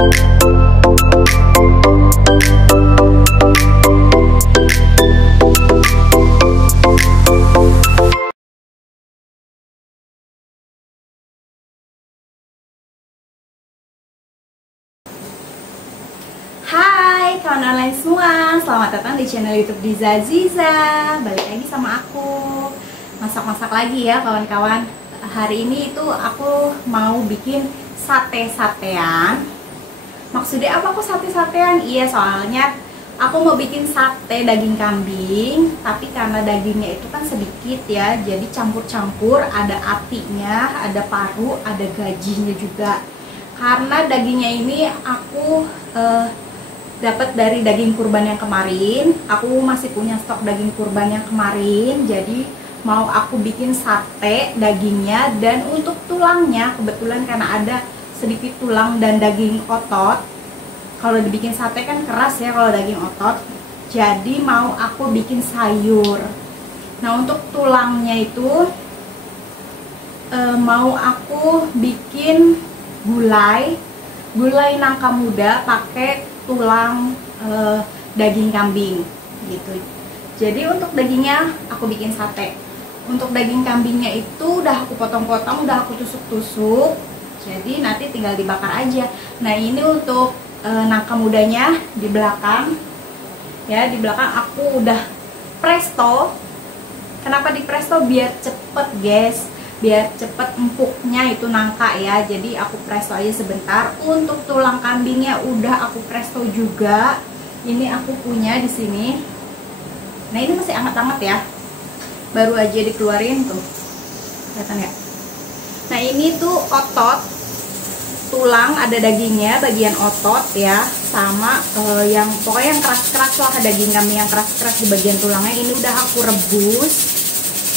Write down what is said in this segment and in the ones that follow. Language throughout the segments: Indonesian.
Hai kawan online semua, selamat datang di channel YouTube Diza Ziza. Balik lagi sama aku, masak-masak lagi ya kawan-kawan. Hari ini itu aku mau bikin sate-satean. Maksudnya apa kok sate-satean? Iya, soalnya aku mau bikin sate daging kambing, tapi karena dagingnya itu kan sedikit ya, jadi campur-campur, ada atinya, ada paru, ada gajinya juga. Karena dagingnya ini aku dapat dari daging kurban yang kemarin. Aku masih punya stok daging kurban yang kemarin, jadi mau aku bikin sate dagingnya. Dan untuk tulangnya, kebetulan karena ada sedikit tulang dan daging otot, kalau dibikin sate kan keras ya kalau daging otot, jadi mau aku bikin sayur. Nah, untuk tulangnya itu mau aku bikin gulai nangka muda pakai tulang daging kambing gitu. Jadi untuk dagingnya aku bikin sate. Untuk daging kambingnya itu udah aku potong-potong, udah aku tusuk-tusuk. Jadi nanti tinggal dibakar aja. Nah, ini untuk nangka mudanya di belakang. Ya, di belakang aku udah presto. Kenapa di presto? Biar cepet, guys. Biar cepet empuknya itu nangka ya, jadi aku presto aja sebentar. Untuk tulang kambingnya udah aku presto juga. Ini aku punya di sini. Nah, ini masih hangat-hangat ya, baru aja dikeluarin tuh, kelihatan ya. Nah, ini tuh otot, tulang, ada dagingnya, bagian otot ya, sama yang pokoknya yang keras-keras lah, daging kambing yang keras-keras di bagian tulangnya. Ini udah aku rebus,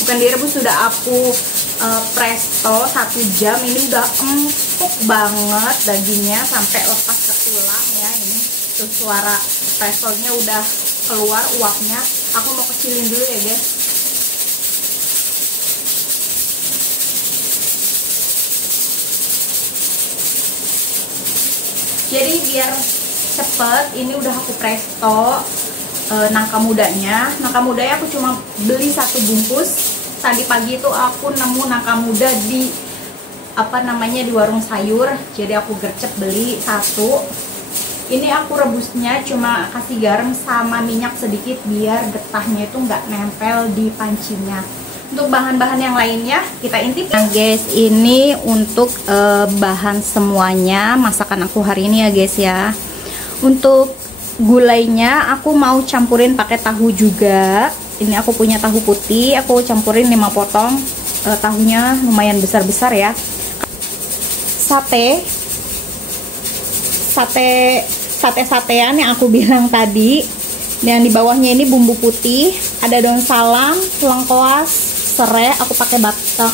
bukan direbus, sudah aku presto 1 jam. Ini udah empuk banget dagingnya sampai lepas ke tulang ya. Ini tuh suara prestonya udah keluar uapnya. Aku mau kecilin dulu ya guys. Jadi biar cepet, ini udah aku presto nangka mudanya. Nangka mudanya aku cuma beli 1 bungkus. Tadi pagi itu aku nemu nangka muda di di warung sayur, jadi aku gercep beli 1. Ini aku rebusnya cuma kasih garam sama minyak sedikit biar getahnya itu nggak nempel di pancinya. Untuk bahan-bahan yang lainnya kita intip. Nah guys, ini untuk bahan semuanya masakan aku hari ini ya guys ya. Untuk gulainya aku mau campurin pakai tahu juga. Ini aku punya tahu putih, aku campurin 5 potong. Tahunya lumayan besar-besar ya. Sate-satean yang aku bilang tadi. Dan di bawahnya ini bumbu putih, ada daun salam, lengkuas, serai. Aku pakai batang,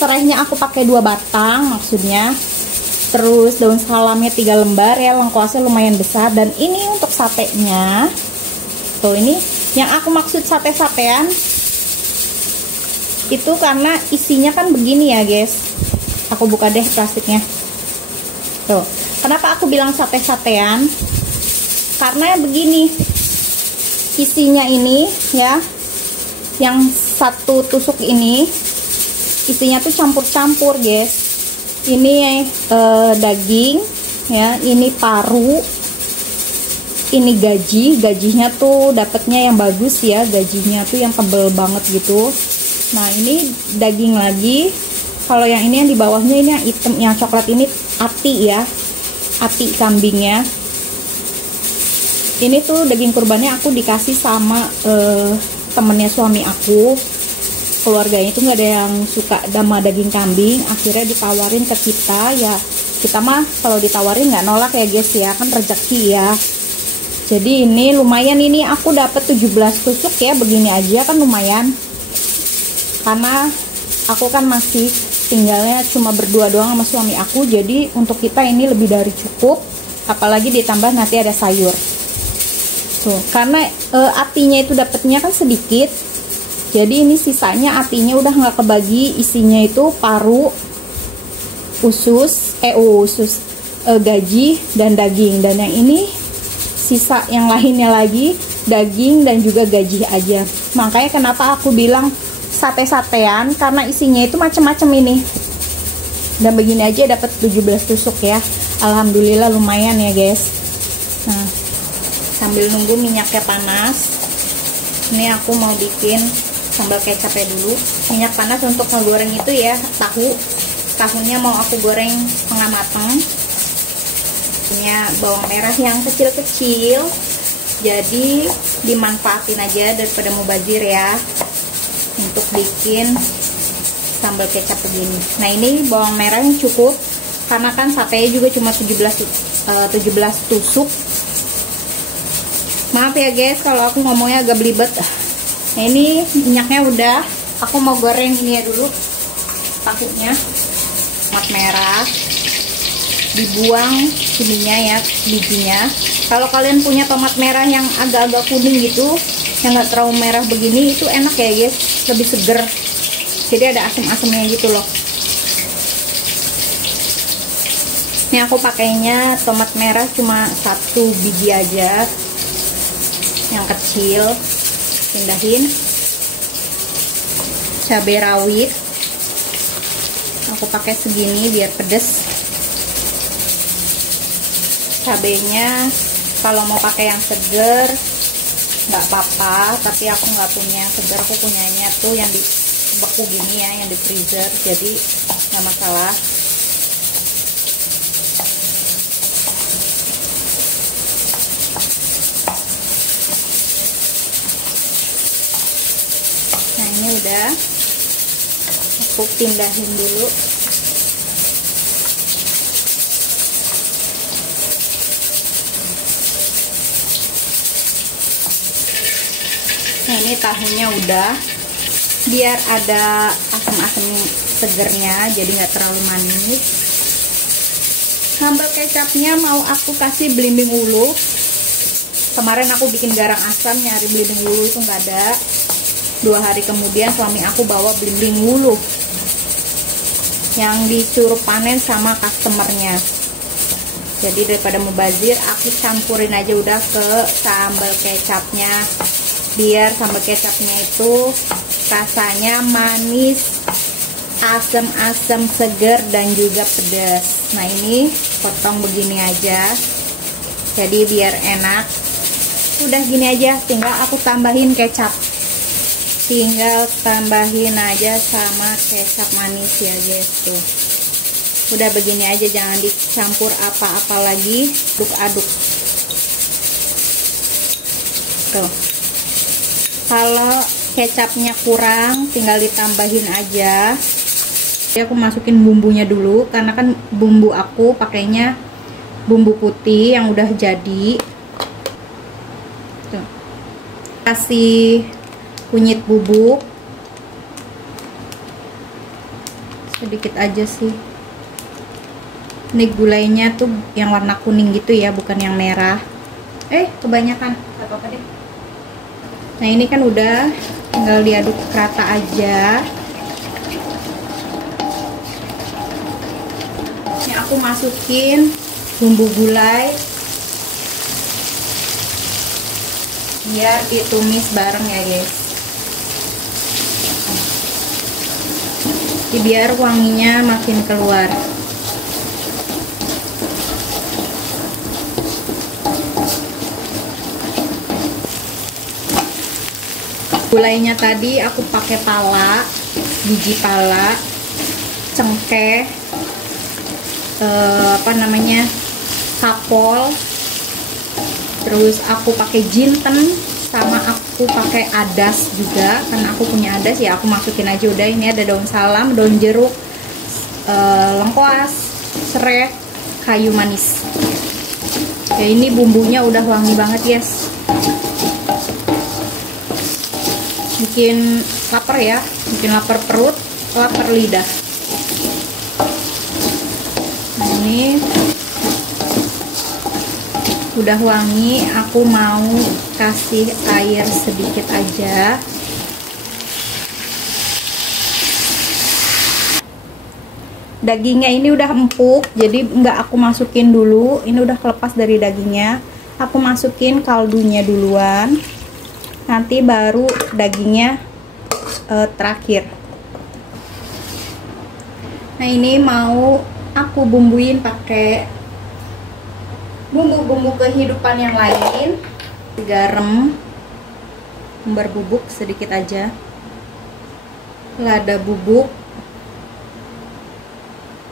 serainya aku pakai 2 batang maksudnya. Terus daun salamnya 3 lembar ya, lengkuasnya lumayan besar. Dan ini untuk satenya. Tuh, ini yang aku maksud sate-satean itu karena isinya kan begini ya guys. Aku buka deh plastiknya. Tuh, kenapa aku bilang sate-satean? Karena begini, isinya ini ya, yang 1 tusuk ini isinya tuh campur-campur guys. Ini daging ya, ini paru, ini gajinya tuh dapetnya yang bagus ya, gajinya tuh yang tebel banget gitu. Nah, ini daging lagi. Kalau yang ini yang di bawahnya ini yang hitam, yang coklat ini ati ya, ati kambingnya. Ini tuh daging kurbannya aku dikasih sama temennya suami aku. Keluarganya itu nggak ada yang suka sama daging kambing, akhirnya ditawarin ke kita ya. Kita mah kalau ditawarin nggak nolak ya guys ya, kan rezeki ya. Jadi ini lumayan, ini aku dapat 17 tusuk ya, begini aja kan lumayan. Karena aku kan masih tinggalnya cuma berdua doang sama suami aku, jadi untuk kita ini lebih dari cukup. Apalagi ditambah nanti ada sayur. Tuh, karena atinya itu dapatnya kan sedikit. Jadi ini sisanya atinya udah nggak kebagi, isinya itu paru, usus, gaji dan daging, dan yang ini sisa yang lainnya lagi daging dan juga gaji aja. Makanya kenapa aku bilang sate-satean, karena isinya itu macam-macam ini. Dan begini aja dapat 17 tusuk ya. Alhamdulillah lumayan ya guys. Nah, sambil nunggu minyaknya panas, ini aku mau bikin sambal kecapnya dulu. Minyak panas untuk ngegoreng itu ya tahunya mau aku goreng setengah matang. Punya bawang merah yang kecil-kecil, jadi dimanfaatin aja daripada mubazir ya untuk bikin sambal kecap begini. Nah, ini bawang merah yang cukup karena kan satenya juga cuma 17 tusuk. Maaf ya guys kalau aku ngomongnya agak belibet. Nah, ini minyaknya udah, aku mau goreng ini ya dulu tahunya. Tomat merah dibuang ininya ya, bijinya. Kalau kalian punya tomat merah yang agak-agak kuning gitu, yang nggak terlalu merah begini, itu enak ya guys, lebih seger, jadi ada asam-asamnya gitu loh. Ini aku pakainya tomat merah cuma 1 biji aja yang kecil. Pindahin cabai rawit, aku pakai segini biar pedes. Cabenya kalau mau pakai yang seger nggak apa-apa, tapi aku nggak punya yang seger, aku punyanya tuh yang di beku gini ya, yang di freezer, jadi nggak masalah. Nah, ini udah, aku pindahin dulu. Nah, ini tahunya udah, biar ada asam-asam segernya, jadi nggak terlalu manis. Sambal kecapnya mau aku kasih belimbing ulu. Kemarin aku bikin garang asam, nyari belimbing ulu itu nggak ada. 2 hari kemudian suami aku bawa belimbing ulu yang disuruh panen sama customernya. Jadi daripada mubazir, aku campurin aja udah ke sambal kecapnya, biar sambal kecapnya itu rasanya manis, asam-asam, seger, dan juga pedas. Nah, ini potong begini aja, jadi biar enak. Udah gini aja, tinggal aku tambahin kecap, tinggal tambahin aja sama kecap manis ya guys. Tuh, udah begini aja, jangan dicampur apa-apa lagi, aduk-aduk. Tuh, kalau kecapnya kurang tinggal ditambahin aja. Jadi aku masukin bumbunya dulu, karena kan bumbu aku pakainya bumbu putih yang udah jadi. Tuh, kasih kunyit bubuk sedikit aja sih. Ini gulainya tuh yang warna kuning gitu ya, bukan yang merah. Kebanyakan, gak apa-apa deh. Nah, ini kan udah, tinggal diaduk rata aja. Ini aku masukin bumbu gulai biar ditumis bareng ya guys. Jadi biar wanginya makin keluar. Gulainya tadi aku pakai pala, biji pala, cengkeh, kapol, terus aku pakai jinten, sama aku pakai adas juga, karena aku punya adas ya, aku masukin aja udah. Ini ada daun salam, daun jeruk, lengkuas, serai, kayu manis. Ya, ini bumbunya udah wangi banget guys, bikin lapar ya, bikin lapar perut, lapar lidah. Nah, ini udah wangi, aku mau kasih air sedikit aja. Dagingnya ini udah empuk, jadi nggak aku masukin dulu. Ini udah kelepas dari dagingnya. Aku masukin kaldunya duluan, nanti baru dagingnya terakhir. Nah, ini mau aku bumbuin pakai bumbu-bumbu kehidupan yang lain. Garam, berbubuk sedikit aja, lada bubuk,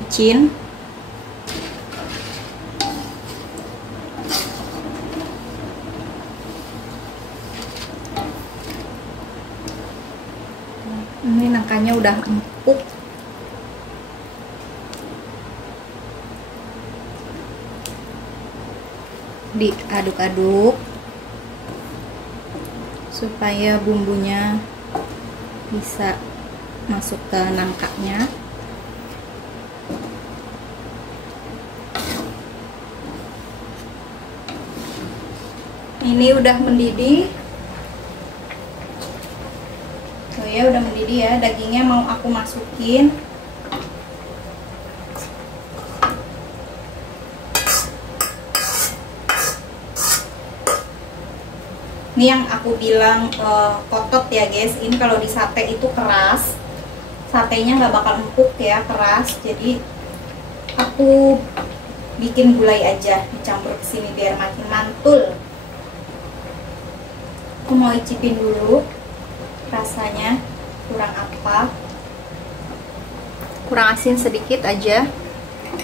micin, ini nangkanya udah empuk. Diaduk-aduk supaya bumbunya bisa masuk ke nangkanya. Ini udah mendidih. Oh ya, udah mendidih ya. Dagingnya mau aku masukin. Ini yang aku bilang kotot ya guys. Ini kalau di sate itu keras, satenya nggak bakal empuk ya, keras. Jadi aku bikin gulai aja dicampur ke sini biar makin mantul. Aku mau icipin dulu rasanya kurang apa. Kurang asin sedikit aja.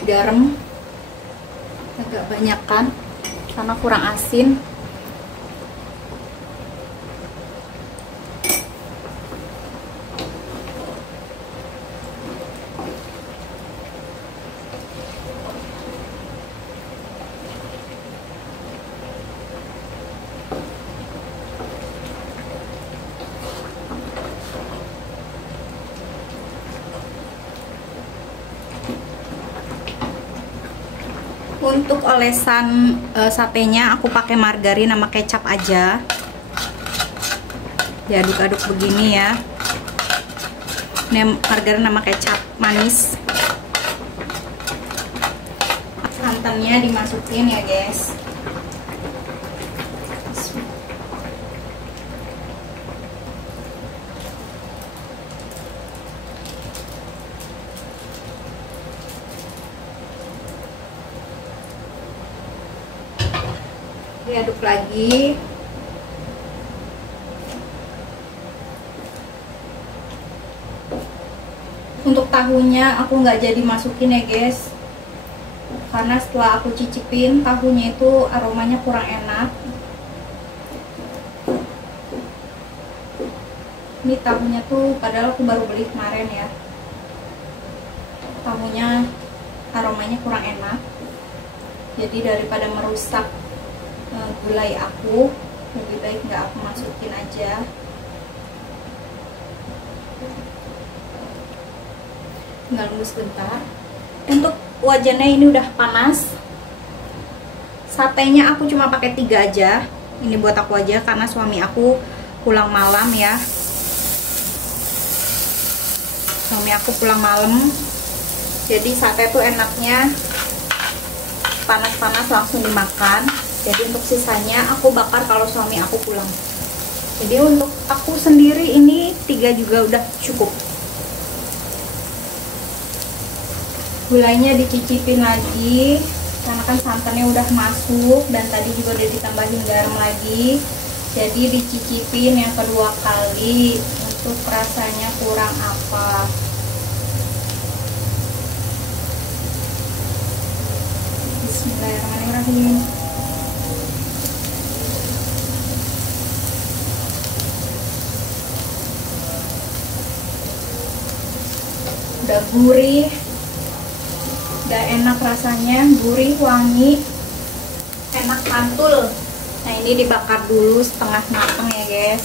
Garam agak banyak kan karena kurang asin. Untuk olesan satenya aku pakai margarin sama kecap aja. Diaduk-aduk begini ya. Ini margarin sama kecap manis. Santannya dimasukin ya guys. Diaduk lagi. Untuk tahunya aku nggak jadi masukin ya guys, karena setelah aku cicipin tahunya itu aromanya kurang enak. Ini tahunya tuh padahal aku baru beli kemarin ya. Tahunya aromanya kurang enak. Jadi daripada merusak gulai aku, lebih baik nggak aku masukin aja. Tinggal nunggu sebentar. Untuk wajannya ini udah panas. Satenya aku cuma pakai 3 aja. Ini buat aku aja karena suami aku pulang malam ya. Suami aku pulang malam. Jadi sate tuh enaknya panas-panas langsung dimakan. Jadi untuk sisanya aku bakar kalau suami aku pulang. Jadi untuk aku sendiri ini 3 juga udah cukup. Gulainya dicicipin lagi karena kan santannya udah masuk dan tadi juga udah ditambahin garam lagi. Jadi dicicipin yang kedua kali untuk rasanya kurang apa. Bismillahirrahmanirrahim. Udah gurih, udah enak rasanya, gurih, wangi, enak, mantul. Nah ini dibakar dulu setengah mateng ya guys.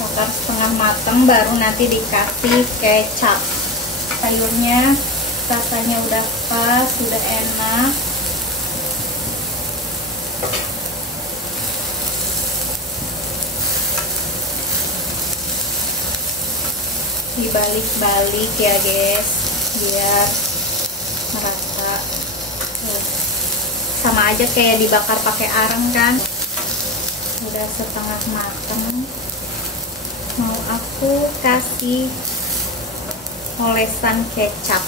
Bakar setengah mateng baru nanti dikasih kecap. Sayurnya rasanya udah pas, udah enak. dibalik-balik ya guys, biar merata. Sama aja kayak dibakar pakai areng kan. Udah setengah matang, mau aku kasih olesan kecap.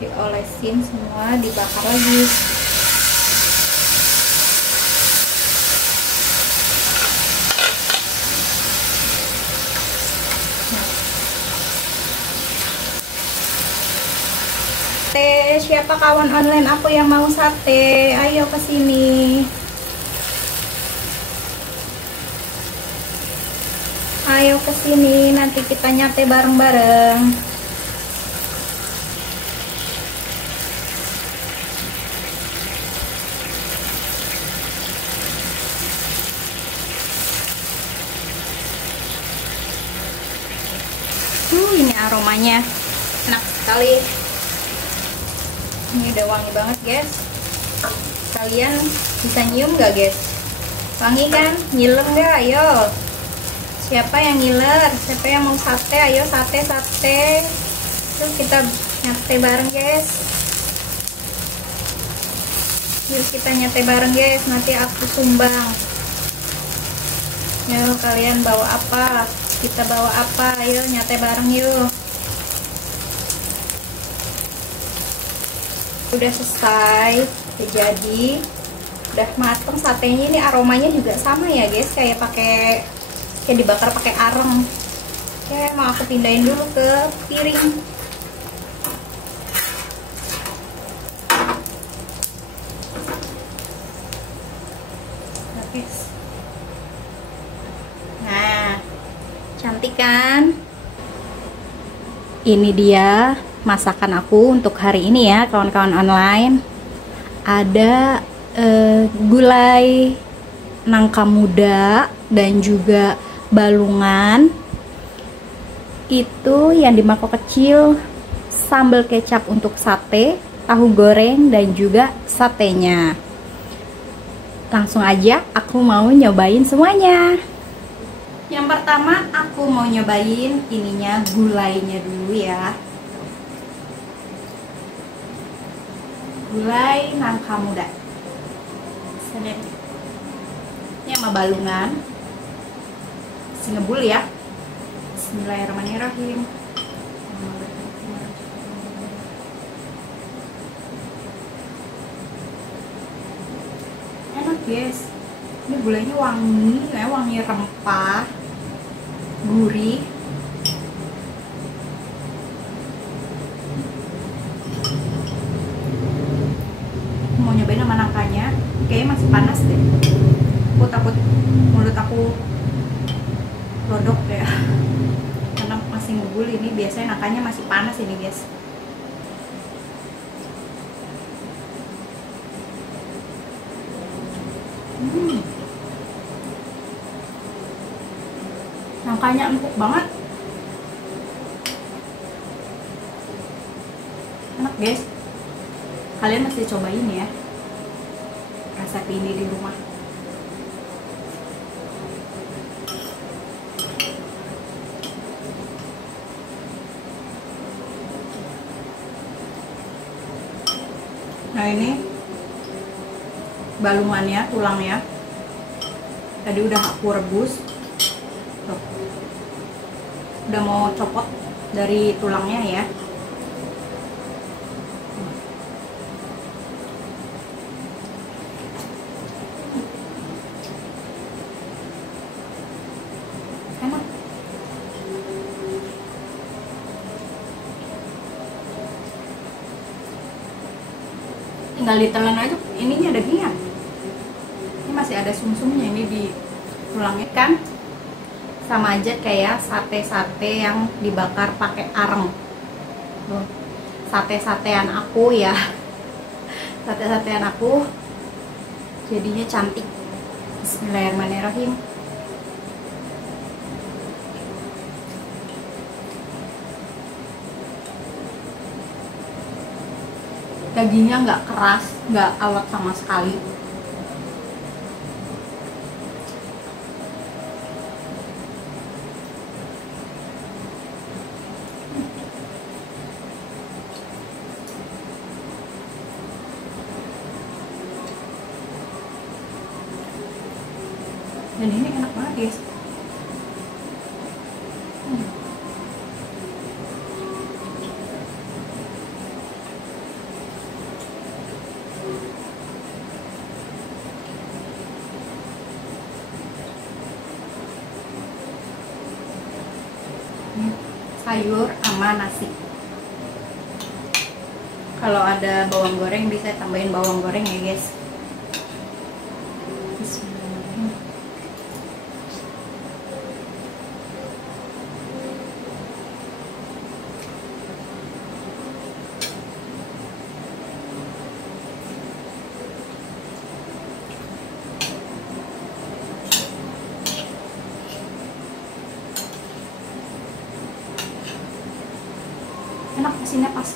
Diolesin semua, dibakar lagi. Siapa kawan online aku yang mau sate? Ayo ke sini. Ayo ke sini, nanti kita nyate bareng-bareng. Ini aromanya enak sekali. Ini udah wangi banget guys. Kalian bisa nyium gak guys? Wangi kan? Nyilem gak? Ayo. Siapa yang ngiler? Siapa yang mau sate? Ayo sate. Yuk kita nyate bareng guys. Yuk kita nyate bareng guys. Nanti aku sumbang. Yuk kalian bawa apa? Kita bawa apa? Ayo nyate bareng yuk. Udah selesai, udah jadi, udah mateng satenya. Ini aromanya juga sama ya guys, kayak dibakar pakai areng. Oke, mau aku pindahin dulu ke piring. Nah, cantik kan? Ini dia masakan aku untuk hari ini ya kawan-kawan online. Ada gulai nangka muda dan juga balungan. Itu yang di mangkok kecil, sambal kecap untuk sate, tahu goreng dan juga satenya. Langsung aja aku mau nyobain semuanya. Yang pertama aku mau nyobain ininya, gulainya dulu ya. Gulai nangka muda. Ini sama balungan. Ngebul ya. Bismillahirrahmanirrahim. Enak guys. Ini gulainya wangi, wangi rempah, gurih. Mau nyobain sama nangkanya, kayaknya masih panas deh. Aku takut mulut aku lodok ya, karena masih ngebul. Ini biasanya nangkanya masih panas ini guys. Nangkanya empuk banget, enak guys. Kalian mesti cobain ya resep ini di rumah. Nah ini balungannya, tulangnya tadi udah aku rebus. Tuh, udah mau copot dari tulangnya ya. Enak. Tinggal ditelan aja ininya, dagingnya. Ini masih ada sumsumnya ini di tulangnya kan. Sama aja kayak sate-sate yang dibakar pakai areng. Tuh, sate-satean aku ya. Sate-satean aku jadinya cantik. Bismillahirrahmanirrahim. Dagingnya nggak keras, nggak awet sama sekali. Dan ini enak banget guys. Sayur sama nasi. Kalau ada bawang goreng bisa tambahin bawang goreng ya guys. Bismillahirrahmanirrahim. Enak, mesinnya pas.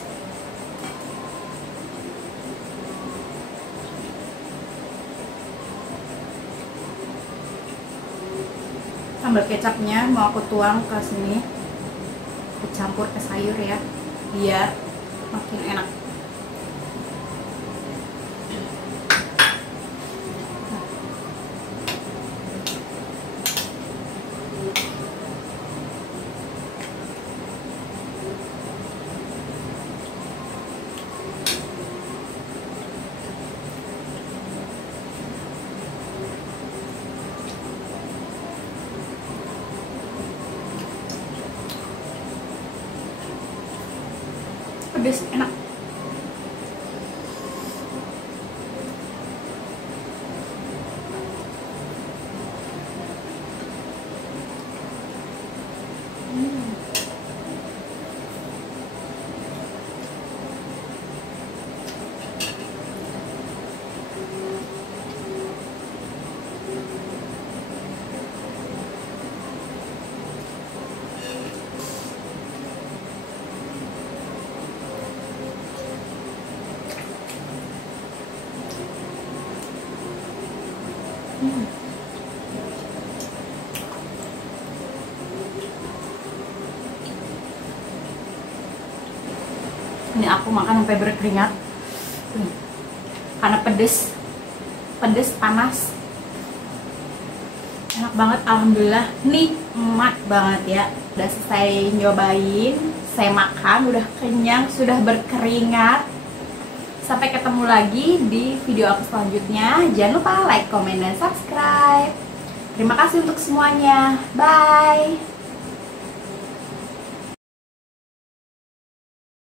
Sambal kecapnya mau aku tuang ke sini, dicampur ke sayur ya, biar makin enak. Pedas, enak. Ini aku makan sampai berkeringat karena pedes panas. Enak banget, alhamdulillah, nikmat banget ya. Udah selesai nyobain, saya makan, udah kenyang, sudah berkeringat. Sampai ketemu lagi di video aku selanjutnya. Jangan lupa like, comment, dan subscribe. Terima kasih untuk semuanya. Bye.